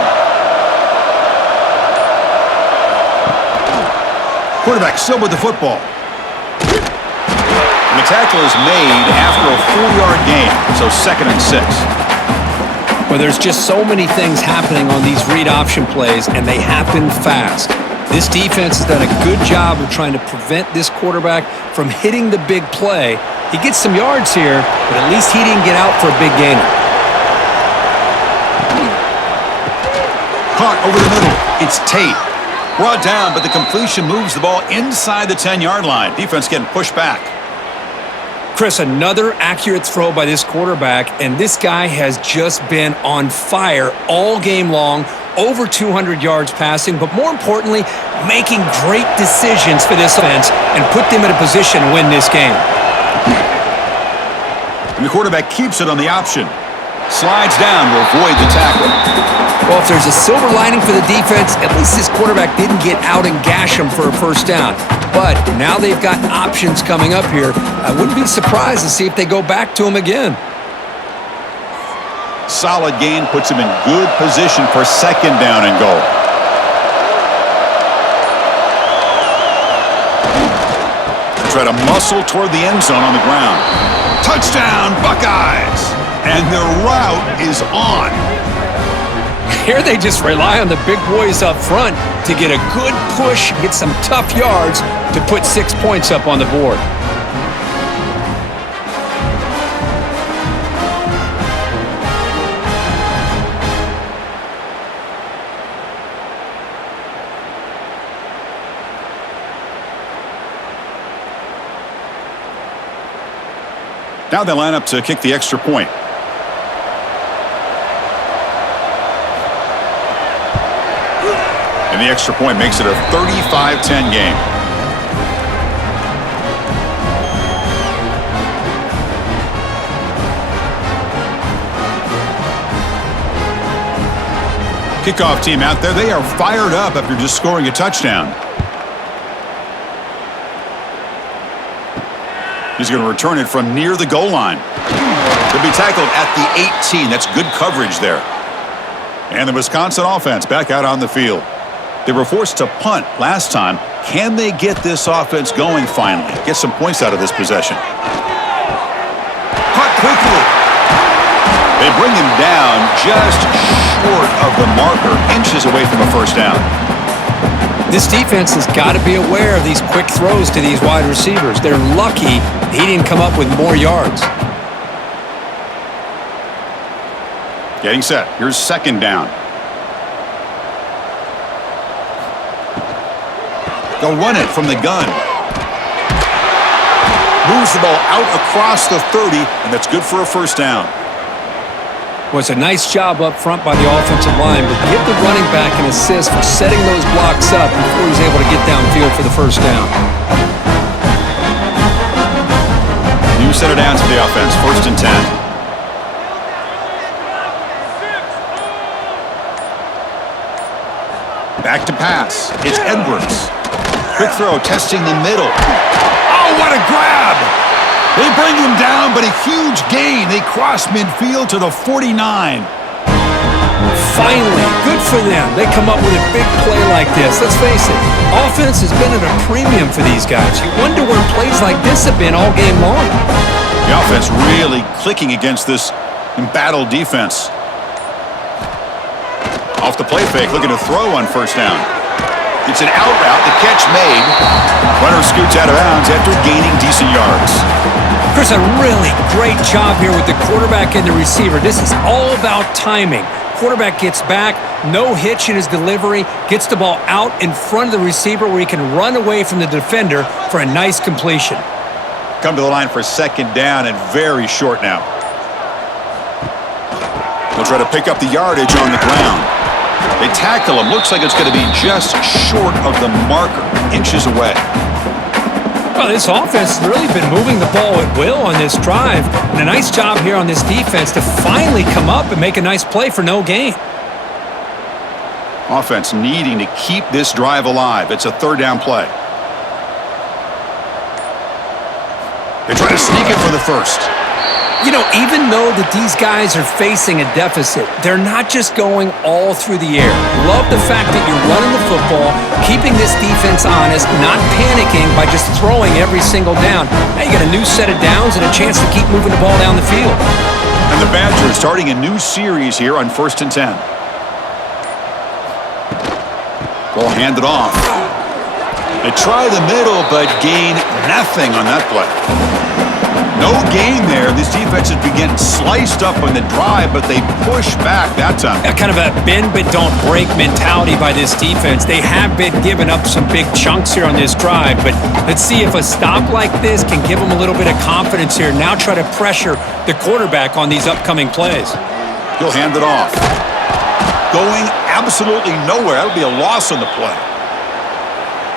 Quarterback still with the football. And the tackle is made after a 4-yard gain, so 2nd and 6. Well, there's just so many things happening on these read option plays, and they happen fast. This defense has done a good job of trying to prevent this quarterback from hitting the big play. He gets some yards here, but at least he didn't get out for a big gainer. Caught over the middle. It's Tate. Brought down, but the completion moves the ball inside the 10-yard line. Defense getting pushed back. Chris, another accurate throw by this quarterback, and this guy has just been on fire all game long, over 200 yards passing, but more importantly, making great decisions for this offense and put them in a position to win this game. And the quarterback keeps it on the option. Slides down to avoid the tackle. Well, if there's a silver lining for the defense, at least this quarterback didn't get out and gash him for a first down. But now they've got options coming up here. I wouldn't be surprised to see if they go back to him again. Solid gain puts him in good position for 2nd down and goal. Try to muscle toward the end zone on the ground. Touchdown, Buckeyes! And their route is on. Here they just rely on the big boys up front to get a good push, get some tough yards to put 6 points up on the board. Now they line up to kick the extra point. And the extra point makes it a 35-10 game. Kickoff team out there. They are fired up after just scoring a touchdown. He's going to return it from near the goal line. He'll be tackled at the 18. That's good coverage there. And the Wisconsin offense back out on the field. They were forced to punt last time. Can they get this offense going finally? Get some points out of this possession. Caught quickly. They bring him down just short of the marker, inches away from a first down. This defense has got to be aware of these quick throws to these wide receivers. They're lucky he didn't come up with more yards. Getting set. Here's 2nd down. They'll run it from the gun. Moves the ball out across the 30, and that's good for a first down. Well, it's a nice job up front by the offensive line, but give the running back an assist for setting those blocks up before he's able to get downfield for the first down. New set of downs for the offense, 1st and 10. Back to pass. It's Edwards. Quick throw, testing the middle. Oh, what a grab! They bring him down, but a huge gain. They cross midfield to the 49. Finally, good for them. They come up with a big play like this. Let's face it, offense has been at a premium for these guys. You wonder where plays like this have been all game long. The offense really clicking against this embattled defense. Off the play fake, looking to throw on first down. It's an out route, the catch made. Runner scoots out of bounds after gaining decent yards. Chris, a really great job here with the quarterback and the receiver. This is all about timing. Quarterback gets back, no hitch in his delivery, gets the ball out in front of the receiver where he can run away from the defender for a nice completion. Come to the line for second down and very short now. They'll try to pick up the yardage on the ground. They tackle him. Looks like it's going to be just short of the marker, inches away. Well, this offense has really been moving the ball at will on this drive. And a nice job here on this defense to finally come up and make a nice play for no gain. Offense needing to keep this drive alive. It's a third down play. They try to sneak it for the first. You know, even though that these guys are facing a deficit, they're not just going all through the air. Love the fact that you're running the football, keeping this defense honest, not panicking by just throwing every single down. Now you got a new set of downs and a chance to keep moving the ball down the field. And the Badgers starting a new series here on 1st and 10. Ball handed off. They try the middle, but gain nothing on that play. No gain there. This defense has been getting sliced up on the drive, but they push back that time. Kind of a bend but don't break mentality by this defense. They have been giving up some big chunks here on this drive, but let's see if a stop like this can give them a little bit of confidence here. Now try to pressure the quarterback on these upcoming plays. He'll hand it off. Going absolutely nowhere. That'll be a loss on the play.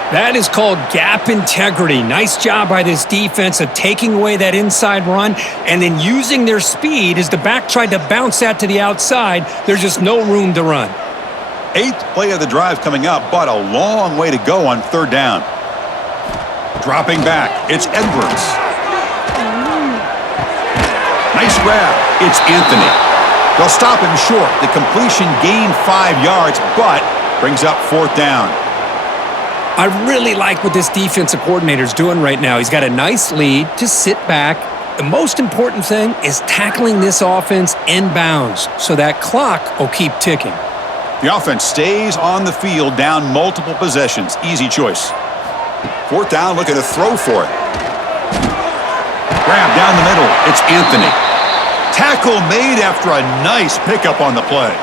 That is called gap integrity. Nice job by this defense of taking away that inside run and then using their speed as the back tried to bounce that to the outside. There's just no room to run. 8th play of the drive coming up, but a long way to go on third down. Dropping back, it's Edwards. Nice grab, it's Anthony. They'll stop him short. The completion gained 5 yards, but brings up fourth down. I really like what this defensive coordinator is doing right now. He's got a nice lead to sit back. The most important thing is tackling this offense inbounds so that clock will keep ticking. The offense stays on the field down multiple possessions. Easy choice. Fourth down, looking to throw for it. Grab down the middle. It's Anthony. Tackle made after a nice pickup on the play.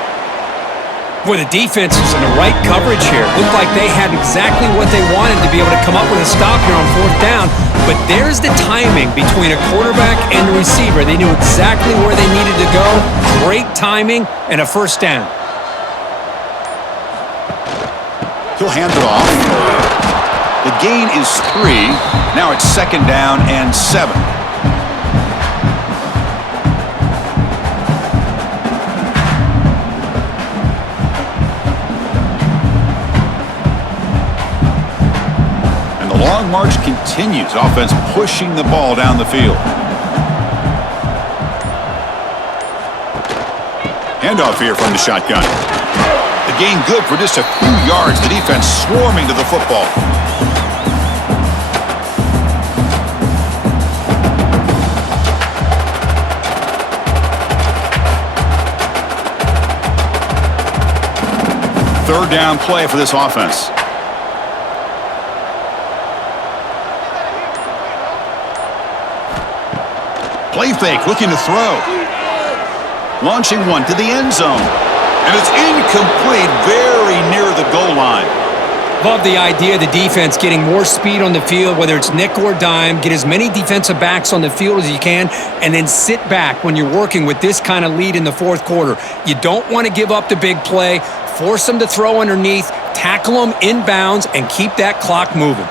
Boy, the defense is in the right coverage here. Looked like they had exactly what they wanted to be able to come up with a stop here on fourth down. But there's the timing between a quarterback and the receiver. They knew exactly where they needed to go. Great timing and a first down. He'll hand it off. The gain is 3. Now it's second down and 7. The long march continues. Offense pushing the ball down the field. Handoff here from the shotgun. The gain good for just a few yards. The defense swarming to the football. Third down play for this offense. Play fake, looking to throw. Launching one to the end zone. And it's incomplete, very near the goal line. Love the idea of the defense getting more speed on the field, whether it's nickel or dime, get as many defensive backs on the field as you can, and then sit back when you're working with this kind of lead in the fourth quarter. You don't want to give up the big play, force them to throw underneath, tackle them inbounds, and keep that clock moving.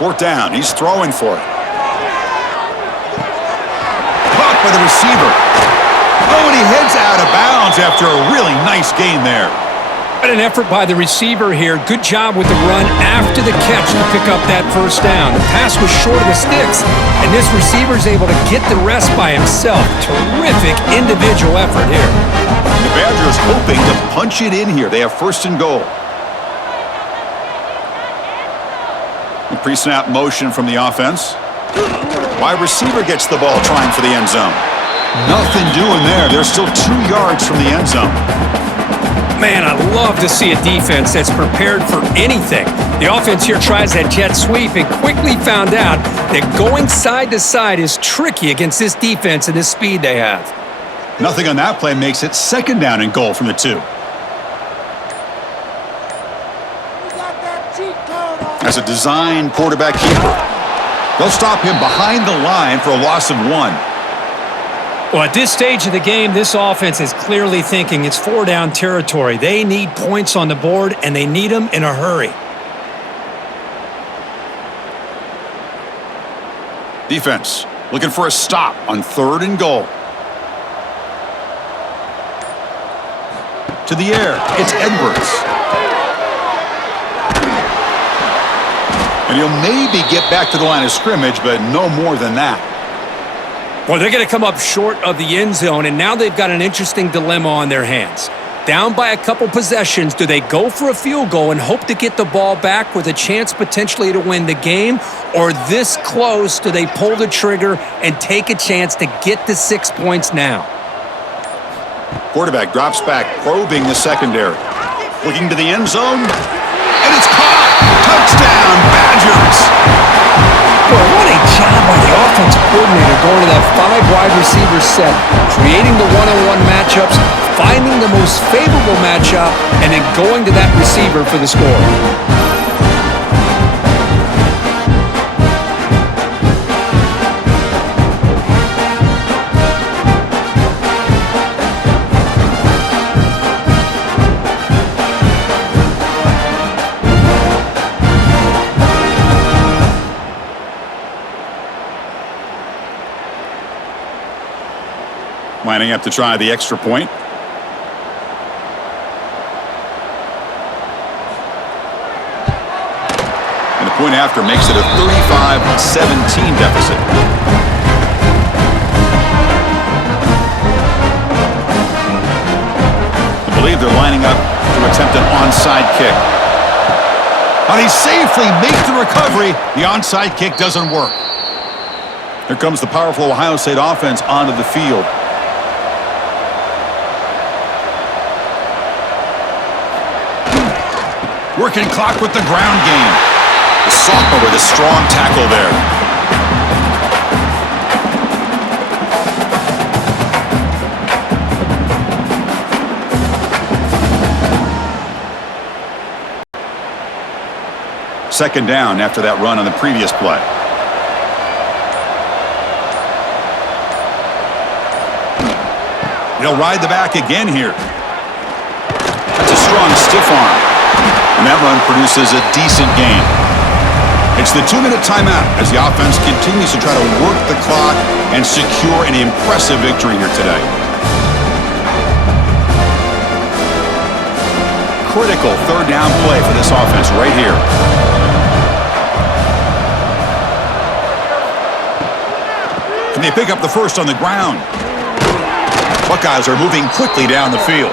Fourth down, he's throwing for it. By the receiver. Oh, and he heads out of bounds after a really nice gain there. What an effort by the receiver here. Good job with the run after the catch to pick up that first down. The pass was short of the sticks, and this receiver's able to get the rest by himself. Terrific individual effort here. The Badgers hoping to punch it in here. They have first and goal. The pre-snap motion from the offense. Wide receiver gets the ball trying for the end zone. Nothing doing there. They're still 2 yards from the end zone. Man, I love to see a defense that's prepared for anything. The offense here tries that jet sweep and quickly found out that going side to side is tricky against this defense and this speed they have. Nothing on that play makes it second down and goal from the 2. As a design quarterback keeper, they'll stop him behind the line for a loss of 1. Well, at this stage of the game, this offense is clearly thinking it's 4-down territory. They need points on the board, and they need them in a hurry. Defense looking for a stop on 3rd and goal. To the air, it's Edwards. And he'll maybe get back to the line of scrimmage, but no more than that. Well, they're going to come up short of the end zone, and now they've got an interesting dilemma on their hands. Down by a couple possessions, do they go for a field goal and hope to get the ball back with a chance potentially to win the game? Or this close, do they pull the trigger and take a chance to get the 6 points now? Quarterback drops back, probing the secondary. Looking to the end zone, and it's caught! Touchdown, Badgers! Well, what a job by the offensive coordinator going to that 5-wide receiver set, creating the one-on-one matchups, finding the most favorable matchup, and then going to that receiver for the score. Lining up to try the extra point. And the point after makes it a 35-17 deficit. I believe they're lining up to attempt an onside kick. But he safely makes the recovery. The onside kick doesn't work. Here comes the powerful Ohio State offense onto the field. Working clock with the ground game. The sophomore with a strong tackle there. Second down after that run on the previous play. He'll ride the back again here. That's a strong stiff arm. And that run produces a decent gain. It's the 2-minute timeout as the offense continues to try to work the clock and secure an impressive victory here today. Critical 3rd down play for this offense right here. Can they pick up the first on the ground? Buckeyes are moving quickly down the field.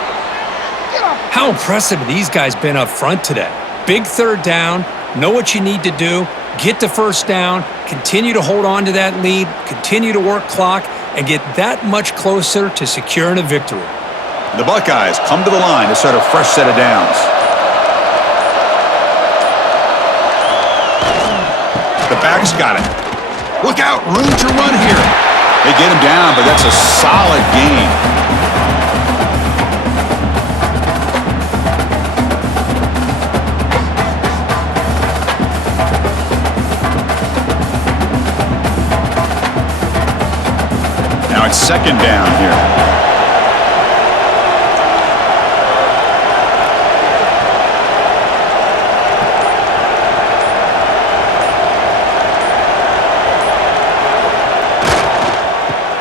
How impressive have these guys been up front today? Big 3rd down, know what you need to do, get the first down, continue to hold on to that lead, continue to work clock, and get that much closer to securing a victory. The Buckeyes come to the line to start a fresh set of downs. The back's got it. Look out, room to run here. They get him down, but that's a solid gain. Now it's second down here.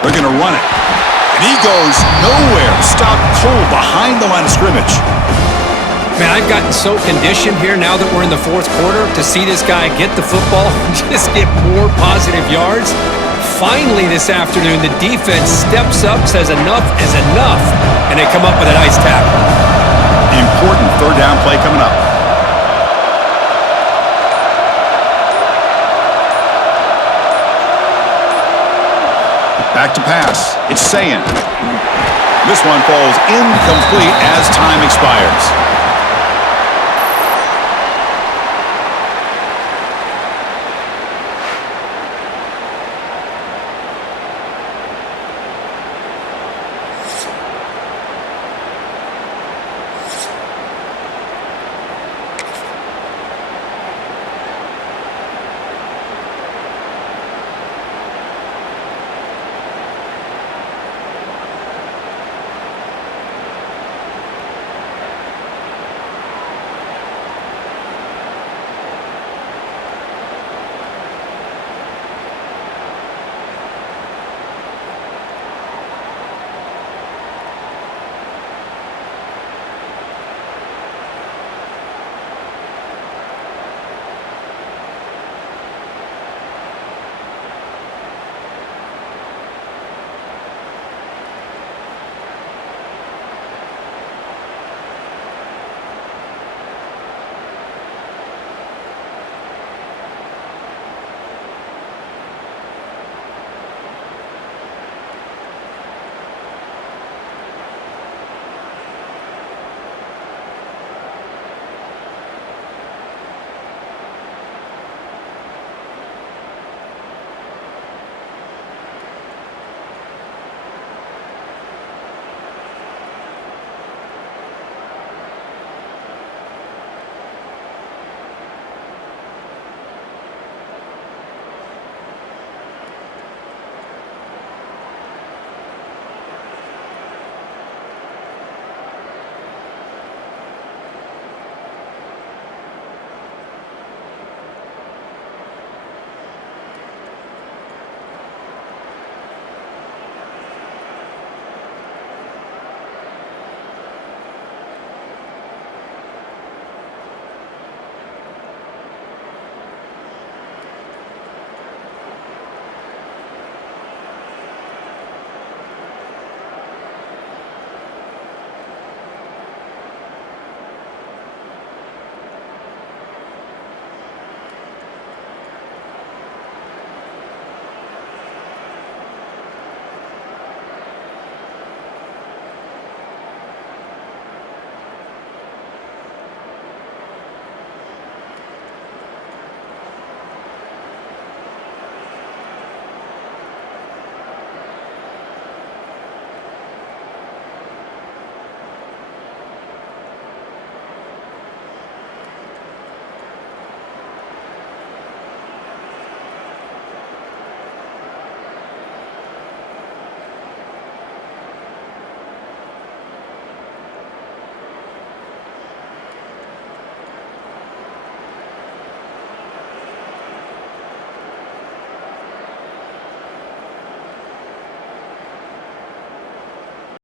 They're going to run it. And he goes nowhere. Stopped cold behind the line of scrimmage. Man, I've gotten so conditioned here now that we're in the fourth quarter to see this guy get the football and just get more positive yards. Finally this afternoon, the defense steps up, says enough is enough, and they come up with a nice tackle. Important third down play coming up. Back to pass. It's Sayin. This one falls incomplete as time expires.